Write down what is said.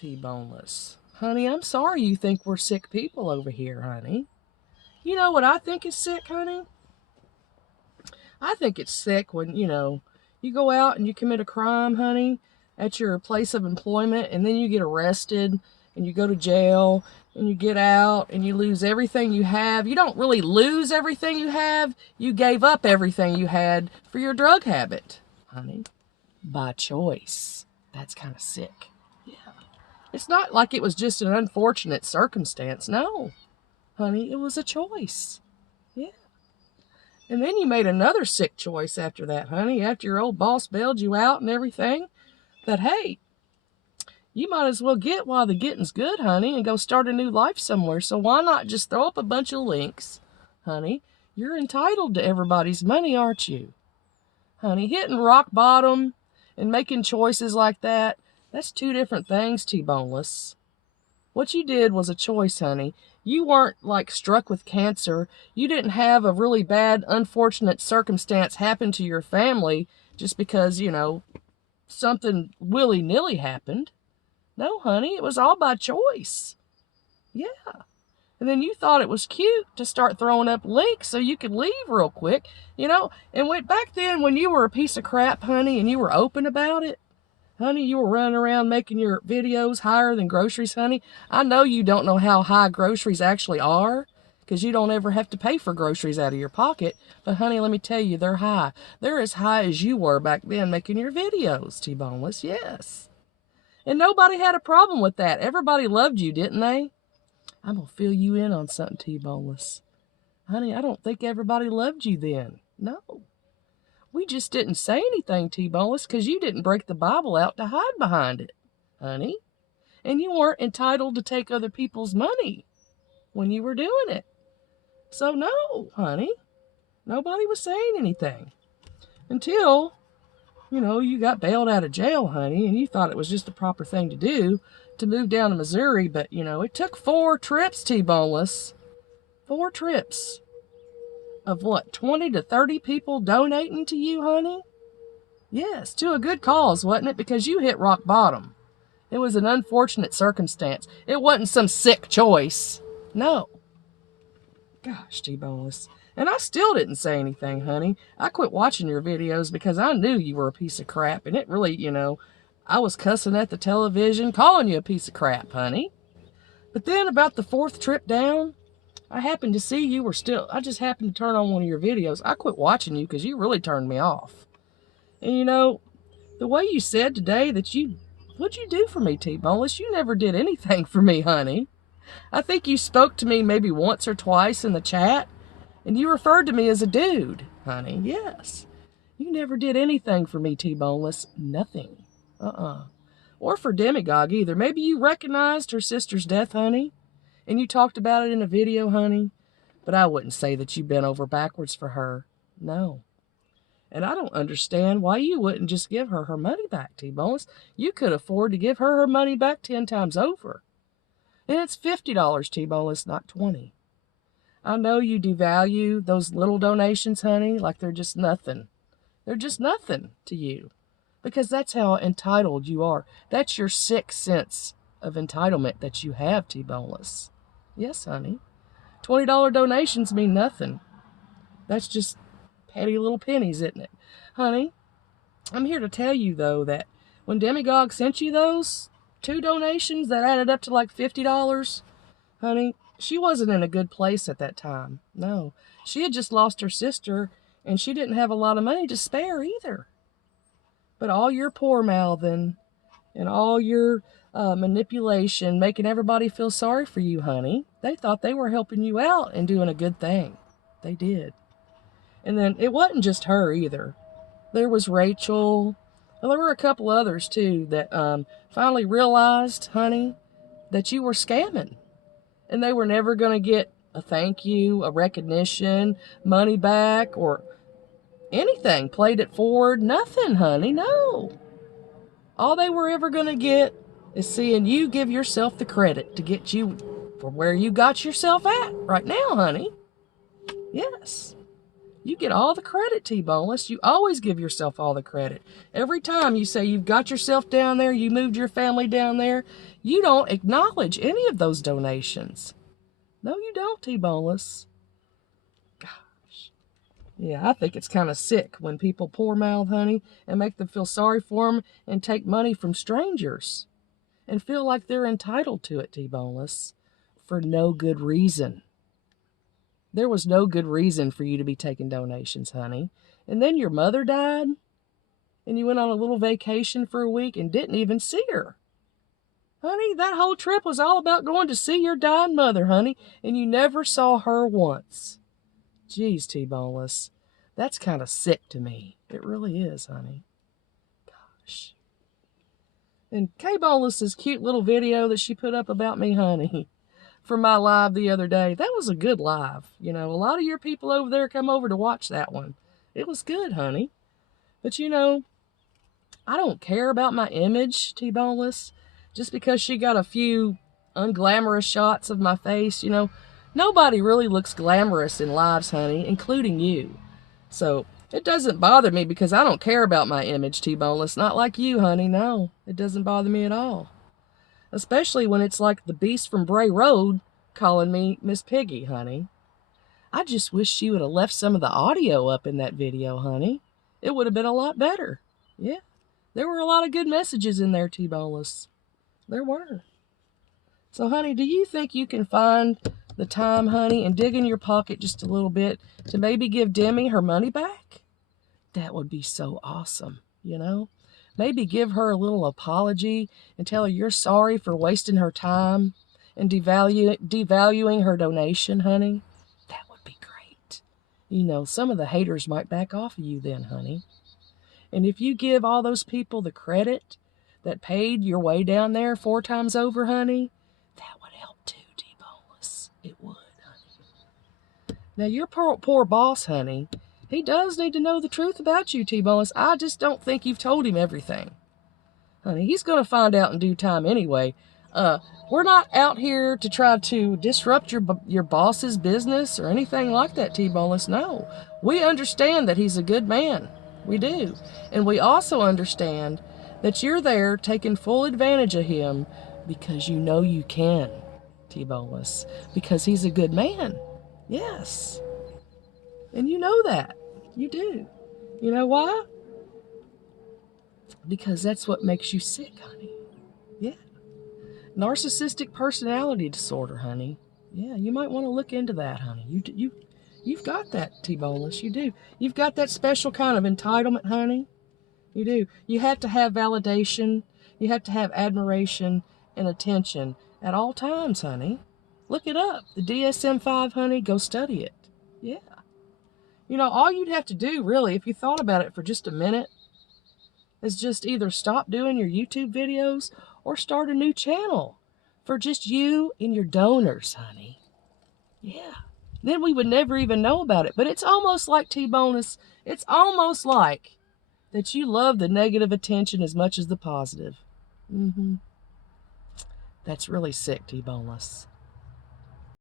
T-boneless. Honey, I'm sorry you think we're sick people over here, honey. You know what I think is sick, honey? I think it's sick when, you go out and you commit a crime, honey, at your place of employment, and then you get arrested and you go to jail and you get out and you lose everything you have. You don't really lose everything you have. You gave up everything you had for your drug habit, honey, by choice. That's kind of sick. Yeah. It's not like it was just an unfortunate circumstance. No, honey, it was a choice. Yeah. And then you made another sick choice after that, honey, after your old boss bailed you out and everything, that, hey, you might as well get while the getting's good, honey, and go start a new life somewhere. So why not just throw up a bunch of links, honey? You're entitled to everybody's money, aren't you? Honey, hitting rock bottom and making choices like that, that's two different things, T-boneless. What you did was a choice, honey. You weren't, like, struck with cancer. You didn't have a really bad, unfortunate circumstance happen to your family just because, something willy-nilly happened. No, honey, it was all by choice. Yeah. And then you thought it was cute to start throwing up links so you could leave real quick, And back then, when you were a piece of crap, honey, and you were open about it, honey, you were running around making your videos higher than groceries, honey. I know you don't know how high groceries actually are because you don't ever have to pay for groceries out of your pocket. But, honey, let me tell you, they're high. They're as high as you were back then making your videos, T-boneless, yes. And nobody had a problem with that. Everybody loved you, didn't they? I'm going to fill you in on something, T-boneless. Honey, I don't think everybody loved you then. No. We just didn't say anything, T-boneless, because you didn't break the Bible out to hide behind it, honey. And you weren't entitled to take other people's money when you were doing it. So no, honey, nobody was saying anything until, you got bailed out of jail, honey, and you thought it was just the proper thing to do to move down to Missouri. But, it took 4 trips, T-boneless. 4 trips. Of what, 20 to 30 people donating to you, honey? Yes, to a good cause, wasn't it? Because you hit rock bottom. It was an unfortunate circumstance. It wasn't some sick choice. No. Gosh, T-boneless. And I still didn't say anything, honey. I quit watching your videos because I knew you were a piece of crap. And it really, I was cussing at the television, calling you a piece of crap, honey. But then about the 4th trip down, I happened to see you were still, I just happened to turn on one of your videos. I quit watching you because you really turned me off. And the way you said today that what'd you do for me, T-boneless? You never did anything for me, honey. I think you spoke to me maybe once or twice in the chat, and you referred to me as a dude, honey. Yes. You never did anything for me, T-boneless. Nothing. Or for Demagogue either. Maybe you recognized her sister's death, honey. And you talked about it in a video, honey. But I wouldn't say that you bent over backwards for her. No. And I don't understand why you wouldn't just give her money back, T-boneless. You could afford to give her money back 10 times over. And it's $50, T-boneless, not 20. I know you devalue those little donations, honey, like they're just nothing. They're just nothing to you. Because that's how entitled you are. That's your sick sense of entitlement that you have, T-boneless. Yes, honey. $20 donations mean nothing. That's just petty little pennies, isn't it? Honey, I'm here to tell you, though, that when Demagogue sent you those 2 donations that added up to like $50, honey, she wasn't in a good place at that time. No. She had just lost her sister, and she didn't have a lot of money to spare either. But all your poor mouthing and all your manipulation, making everybody feel sorry for you, honey, they thought they were helping you out and doing a good thing. They did. And then it wasn't just her either. There was Rachel. Well, there were a couple others too that finally realized, honey, that you were scamming. And they were never going to get a thank you, a recognition, money back, or anything. Played it forward. Nothing, honey. No. All they were ever going to get is seeing you give yourself the credit to get you for where you got yourself at right now, honey. Yes. You get all the credit, T-boneless. You always give yourself all the credit. Every time you say you've got yourself down there, you moved your family down there, You don't acknowledge any of those donations. No, you don't, T-Boneless. Gosh. Yeah, I think it's kind of sick when people pour mouth, honey, and make them feel sorry for them and take money from strangers and feel like they're entitled to it, T-Boneless, for no good reason. There was no good reason for you to be taking donations, honey. And then your mother died, and you went on a little vacation for a week and didn't even see her. Honey, that whole trip was all about going to see your dying mother, honey, and you never saw her once. Jeez, T-Boneless, that's kind of sick to me. It really is, honey. Gosh. And K-Boneless's cute little video that she put up about me, honey, for my live the other day, that was a good live. You know, a lot of your people over there come over to watch that one. It was good, honey. But, you know, I don't care about my image, T-Boneless. Just because she got a few unglamorous shots of my face, you know, nobody really looks glamorous in lives, honey, including you. So it doesn't bother me because I don't care about my image, T-Boneless. Not like you, honey. No, it doesn't bother me at all. Especially when it's like the beast from Bray Road calling me Miss Piggy, honey. I just wish she would have left some of the audio up in that video, honey. It would have been a lot better. Yeah, there were a lot of good messages in there, T-Boneless. There were. So, honey, do you think you can find the time, honey, and dig in your pocket just a little bit to maybe give Demi her money back? That would be so awesome, you know? Maybe give her a little apology and tell her you're sorry for wasting her time and devaluing her donation, honey. That would be great. You know, some of the haters might back off of you then, honey. And if you give all those people the credit that paid your way down there 4 times over, honey, that would help too, T-Boneless. It would, honey. Now, your poor boss, honey, he does need to know the truth about you, T-Boneless. I just don't think you've told him everything. Honey, he's going to find out in due time anyway. We're not out here to try to disrupt your boss's business or anything like that, T-Boneless. No. We understand that he's a good man. We do. And we also understand that you're there taking full advantage of him because you know you can, T-Boneless. Because he's a good man. Yes. And you know that. You do. You know why? Because that's what makes you sick, honey. Yeah. Narcissistic personality disorder, honey. Yeah, you might want to look into that, honey. You've got that, T-Boneless. You do. You've got that special kind of entitlement, honey. You do. You have to have validation. You have to have admiration and attention at all times, honey. Look it up. The DSM-5, honey. Go study it. Yeah. You know, all you'd have to do, really, if you thought about it for just a minute, is just either stop doing your YouTube videos or start a new channel for just you and your donors, honey. Yeah. Then we would never even know about it. But it's almost like, T-Bonus, it's almost like that you love the negative attention as much as the positive. That's really sick, T-Boneless.